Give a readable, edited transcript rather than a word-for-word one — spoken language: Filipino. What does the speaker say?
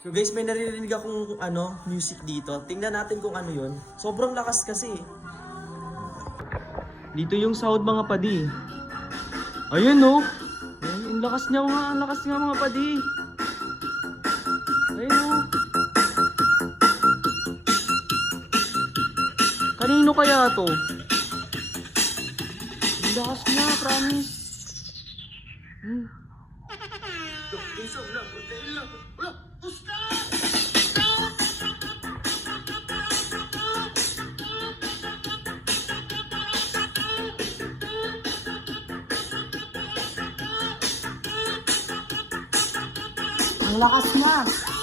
So guys, may naririnig akong music dito. Tingnan natin kung ano 'yon. Sobrang lakas kasi. Dito yung sahod mga padi. Ayun no. Ay, ang lakas niya nga, ang lakas nga mga padi. Ayun no. Kanino kaya to? Ang lakas niya, promise. Ang lakas niya.